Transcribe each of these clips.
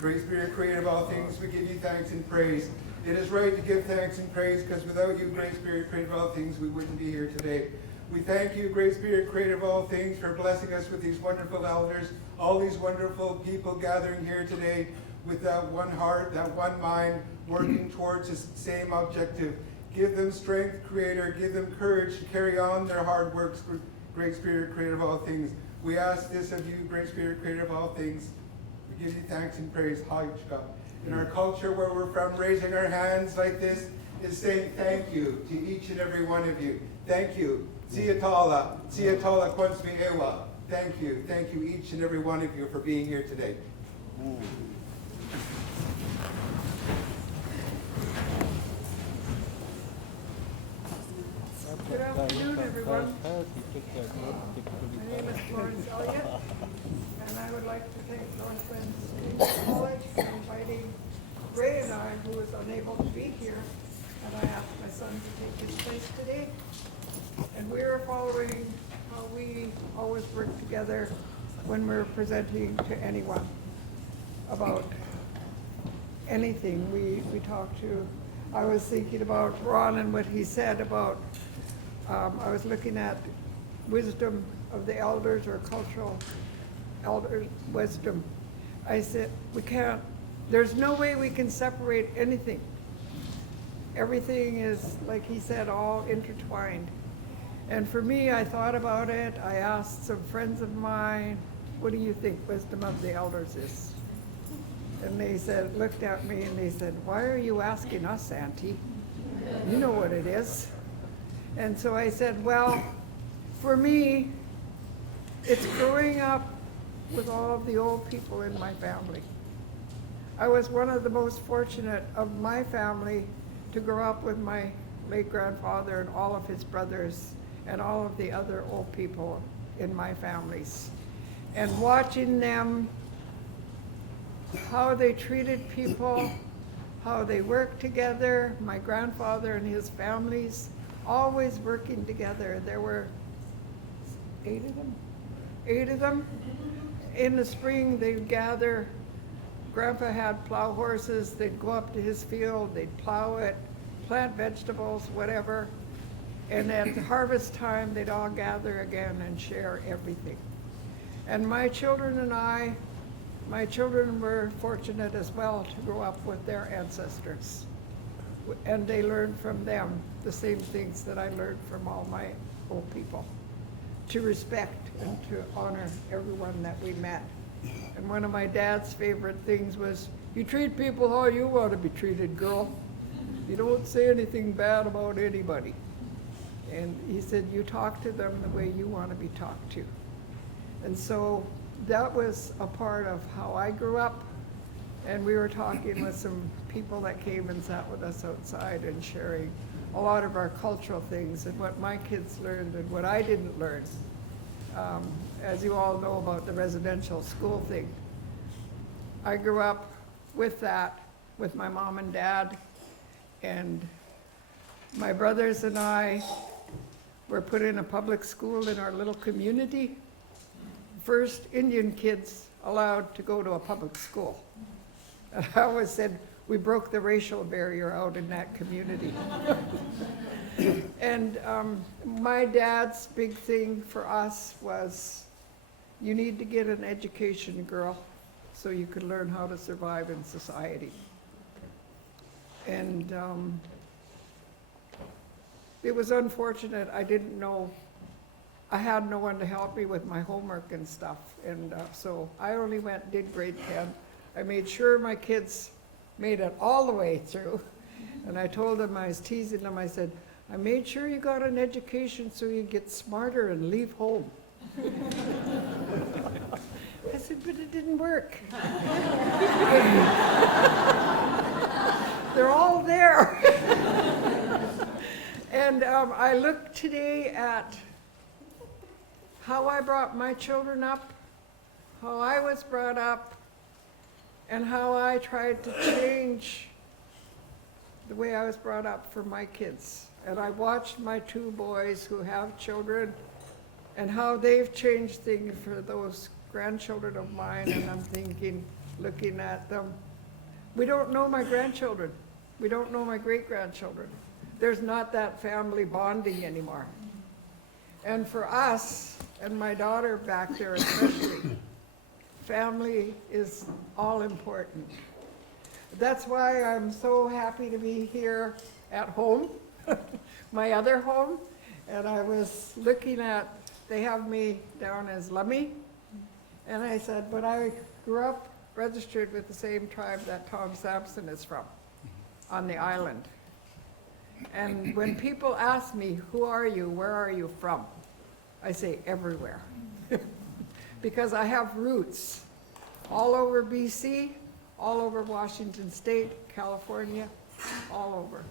Great Spirit, creator of all things, we give you thanks and praise. It is right to give thanks and praise because without you, Great Spirit, creator of all things, we wouldn't be here today. We thank you, Great Spirit, creator of all things, for blessing us with these wonderful elders, all these wonderful people gathering here today with that one heart, that one mind, working towards the same objective. Give them strength, Creator. Give them courage to carry on their hard works, Great Spirit, creator of all things. We ask this of you, Great Spirit, creator of all things. We give you thanks and praise. In our culture where we're from, raising our hands like this is saying thank you to each and every one of you. Thank you. Siyatala Kwansmi Ewa. Thank you. Thank you, each and every one of you, for being here today. Good afternoon, everyone. My name is Florence Elliott, and I would like to thank Northland College for inviting Ray and I, who was unable to be here, and I asked my son to take his place today. And we are following how we always work together when we're presenting to anyone about anything we talk to. I was thinking about Ron and what he said about, I was looking at wisdom of the elders, or cultural elder wisdom. I said, there's no way we can separate anything. Everything is, like he said, all intertwined. And for me, I thought about it. I asked some friends of mine, what do you think wisdom of the elders is? And they said, looked at me and they said, why are you asking us, Auntie? You know what it is. And so I said, well, for me, it's growing up with all of the old people in my family. I was one of the most fortunate of my family to grow up with my late grandfather and all of his brothers and all of the other old people in my families. And watching them, how they treated people, how they worked together. My grandfather and his families always working together. There were 8 of them? 8 of them. In the spring, they'd gather. Grandpa had plow horses. They'd go up to his field. They'd plow it, plant vegetables, whatever. And at harvest time, they'd all gather again and share everything. And my children and my children were fortunate as well to grow up with their ancestors. And they learned from them the same things that I learned from all my old people. To respect and to honor everyone that we met. And one of my dad's favorite things was, you treat people how you want to be treated, girl. You don't say anything bad about anybody. And he said, you talk to them the way you want to be talked to. And so that was a part of how I grew up. And we were talking with some people that came and sat with us outside and sharing a lot of our cultural things and what my kids learned and what I didn't learn. As you all know about the residential school thing, I grew up with that, with my mom and dad, and my brothers and I were put in a public school in our little community. First Indian kids allowed to go to a public school. And I always said, we broke the racial barrier out in that community. And my dad's big thing for us was, you need to get an education, girl, so you could learn how to survive in society. And it was unfortunate, I didn't know, I had no one to help me with my homework and stuff. And so I only did grade 10. I made sure my kids made it all the way through. And I told them, I was teasing them, I said, I made sure you got an education so you get smarter and leave home. I said, but it didn't work. They're all there. And I looked today at how I brought my children up, how I was brought up, and how I tried to change the way I was brought up for my kids. And I watched my 2 boys who have children and how they've changed things for those grandchildren of mine. And I'm thinking, looking at them, we don't know my grandchildren. We don't know my great-grandchildren. There's not that family bonding anymore. And for us, and my daughter back there especially, family is all important. That's why I'm so happy to be here at home, my other home. And I was looking at, they have me down as Lummi. And I said, but I grew up registered with the same tribe that Tom Sampson is from, on the island. And when people ask me, who are you, where are you from? I say everywhere. Because I have roots all over BC, all over Washington State, California, all over.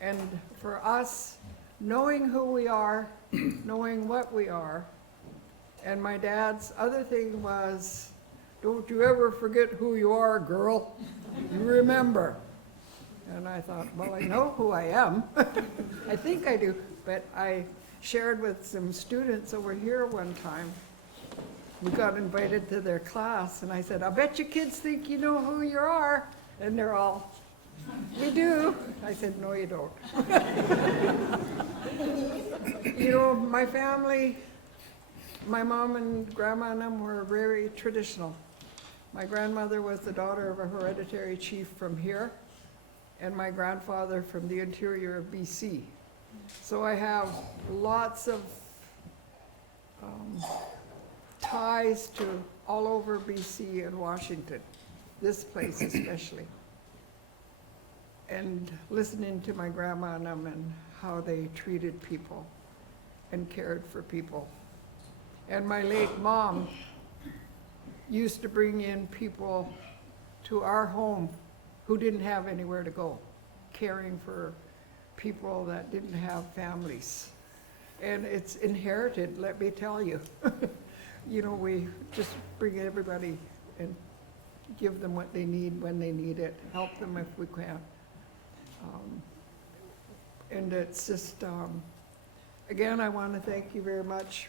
And for us, knowing who we are, knowing what we are, and my dad's other thing was, don't you ever forget who you are, girl. You remember. And I thought, well, I know who I am. I think I do. But I shared with some students over here one time. We got invited to their class, and I said, I bet you kids think you know who you are. And they're all, we do. I said, no, you don't. You know, my family, my mom and grandma and them were very traditional. My grandmother was the daughter of a hereditary chief from here, and my grandfather from the interior of BC. So I have lots of ties to all over BC and Washington, this place especially. And listening to my grandma and them and how they treated people and cared for people. And my late mom used to bring in people to our home who didn't have anywhere to go, caring for people that didn't have families. And it's inherited, let me tell you. You know, we just bring everybody and give them what they need when they need it, help them if we can. And it's just, again, I want to thank you very much.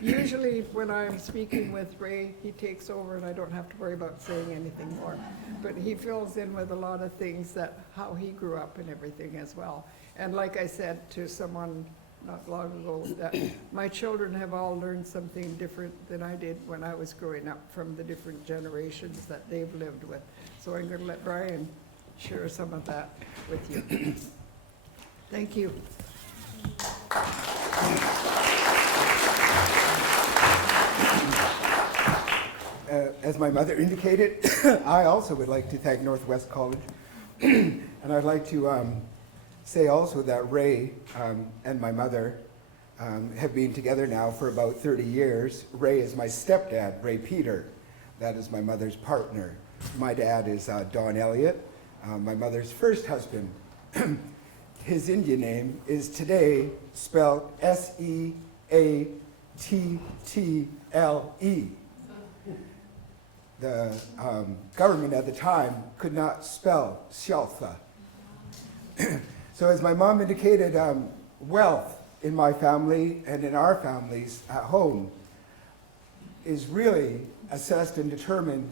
Usually when I'm speaking with Ray, he takes over and I don't have to worry about saying anything more. But he fills in with a lot of things that, how he grew up and everything as well. And like I said to someone not long ago, that my children have all learned something different than I did when I was growing up from the different generations that they've lived with. So I'm going to let Brian share some of that with you. Thank you. As my mother indicated, I also would like to thank Northwest College. And I'd like to say also that Ray and my mother have been together now for about 30 years. Ray is my stepdad, Ray Peter. That is my mother's partner. My dad is Don Elliott, my mother's first husband. His Indian name is today spelled Seattle. The government at the time could not spell Sheltha. So as my mom indicated, wealth in my family and in our families at home is really assessed and determined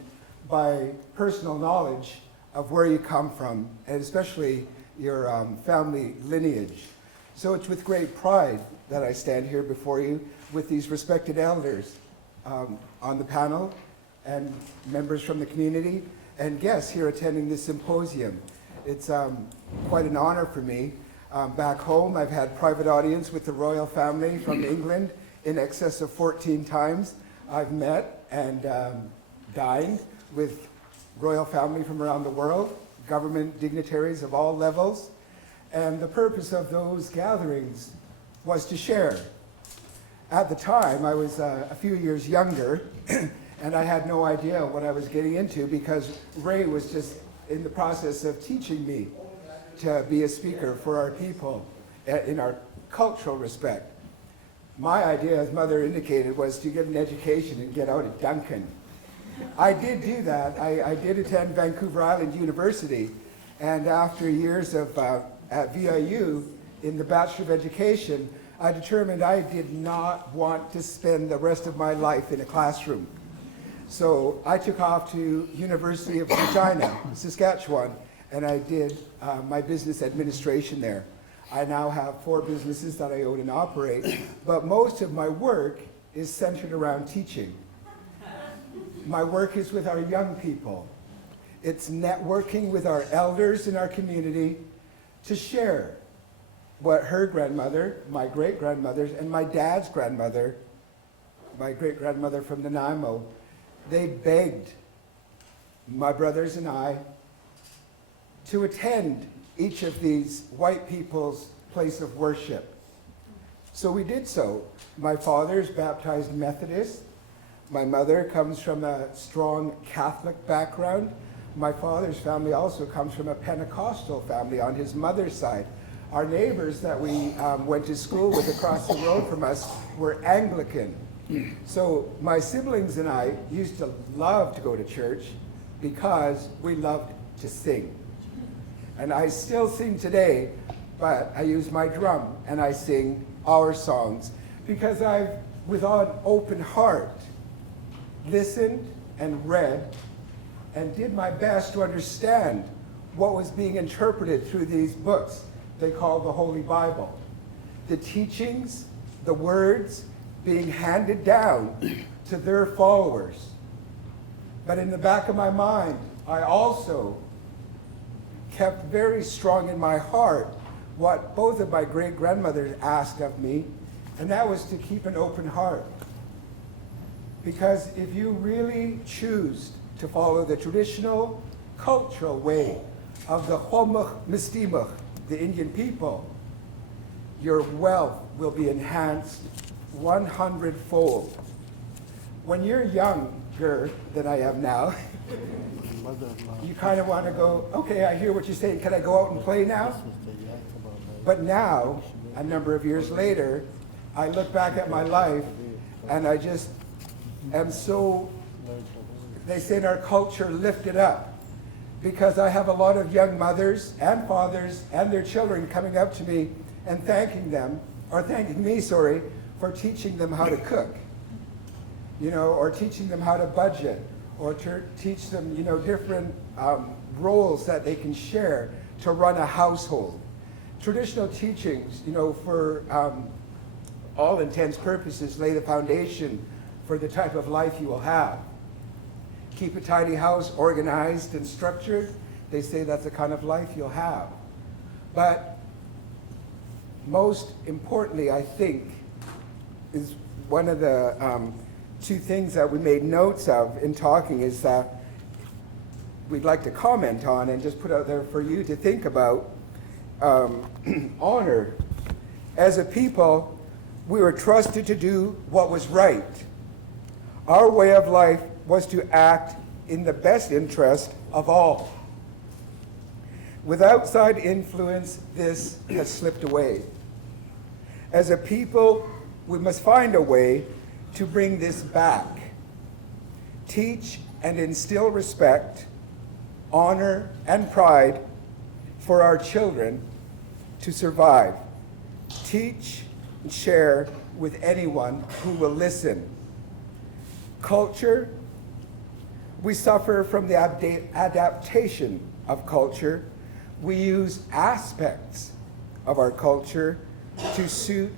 by personal knowledge of where you come from, and especially your family lineage. So it's with great pride that I stand here before you with these respected elders on the panel, and members from the community, and guests here attending this symposium. It's quite an honor for me. Back home, I've had private audience with the royal family from England in excess of 14 times. I've met and dined with royal family from around the world, government dignitaries of all levels, and the purpose of those gatherings was to share. At the time, I was a few years younger, and I had no idea what I was getting into because Ray was just in the process of teaching me to be a speaker for our people in our cultural respect. My idea, as Mother indicated, was to get an education and get out of Duncan. I did do that. I did attend Vancouver Island University, and after years of at VIU in the Bachelor of Education, I determined I did not want to spend the rest of my life in a classroom. So I took off to University of Regina, Saskatchewan, and I did my business administration there. I now have 4 businesses that I own and operate, but most of my work is centered around teaching. My work is with our young people. It's networking with our elders in our community to share what her grandmother, my great-grandmothers, and my dad's grandmother, my great-grandmother from Nanaimo, they begged my brothers and I to attend each of these white people's place of worship. So we did so. My father's baptized Methodist. My mother comes from a strong Catholic background. My father's family also comes from a Pentecostal family on his mother's side. Our neighbors that we went to school with across the road from us were Anglican. So my siblings and I used to love to go to church because we loved to sing. And I still sing today, but I use my drum and I sing our songs because I've, with an open heart, listened and read and did my best to understand what was being interpreted through these books they call the Holy Bible. The teachings, the words being handed down to their followers. But in the back of my mind, I also kept very strong in my heart what both of my great-grandmothers asked of me, and that was to keep an open heart. Because if you really choose to follow the traditional cultural way of the Homach Mistimach, the Indian people, your wealth will be enhanced 100-fold. When you're younger than I am now, you kind of want to go, okay, I hear what you're saying, can I go out and play now? But now, a number of years later, I look back at my life and I just am so they say in our culture, lift it up. Because I have a lot of young mothers and fathers and their children coming up to me and thanking me, for teaching them how to cook, or teaching them how to budget, or to teach them, different roles that they can share to run a household. Traditional teachings, for all intents purposes, lay the foundation for the type of life you will have. Keep a tidy house, organized and structured. They say that's the kind of life you'll have. But most importantly, I think, is one of the two things that we made notes of in talking is that we'd like to comment on and just put out there for you to think about. Honor. As a people, we were trusted to do what was right. Our way of life was to act in the best interest of all. With outside influence, this has slipped away. As a people, we must find a way to bring this back. Teach and instill respect, honor, and pride for our children to survive. Teach and share with anyone who will listen. Culture, we suffer from the adaptation of culture. We use aspects of our culture to suit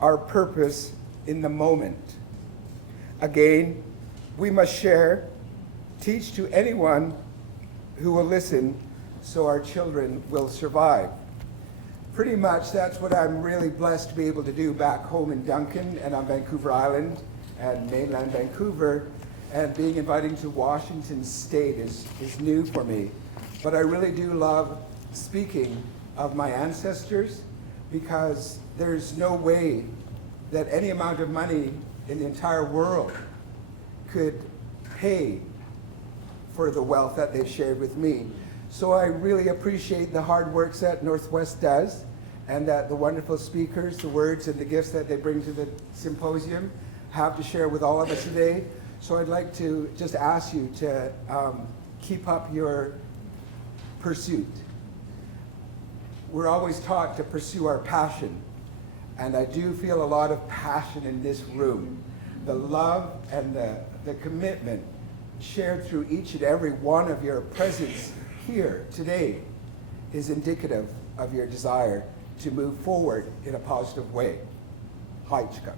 our purpose in the moment. Again, we must share, teach to anyone who will listen, so our children will survive. Pretty much that's what I'm really blessed to be able to do back home in Duncan and on Vancouver Island and mainland Vancouver, and being invited to Washington State is new for me. But I really do love speaking of my ancestors, because there's no way that any amount of money in the entire world could pay for the wealth that they've shared with me. So I really appreciate the hard work that Northwest does, and that the wonderful speakers, the words and the gifts that they bring to the symposium have to share with all of us today. So I'd like to just ask you to keep up your pursuit. We're always taught to pursue our passion, and I do feel a lot of passion in this room. The love and the commitment shared through each and every one of your presence here today is indicative of your desire to move forward in a positive way. Haichka.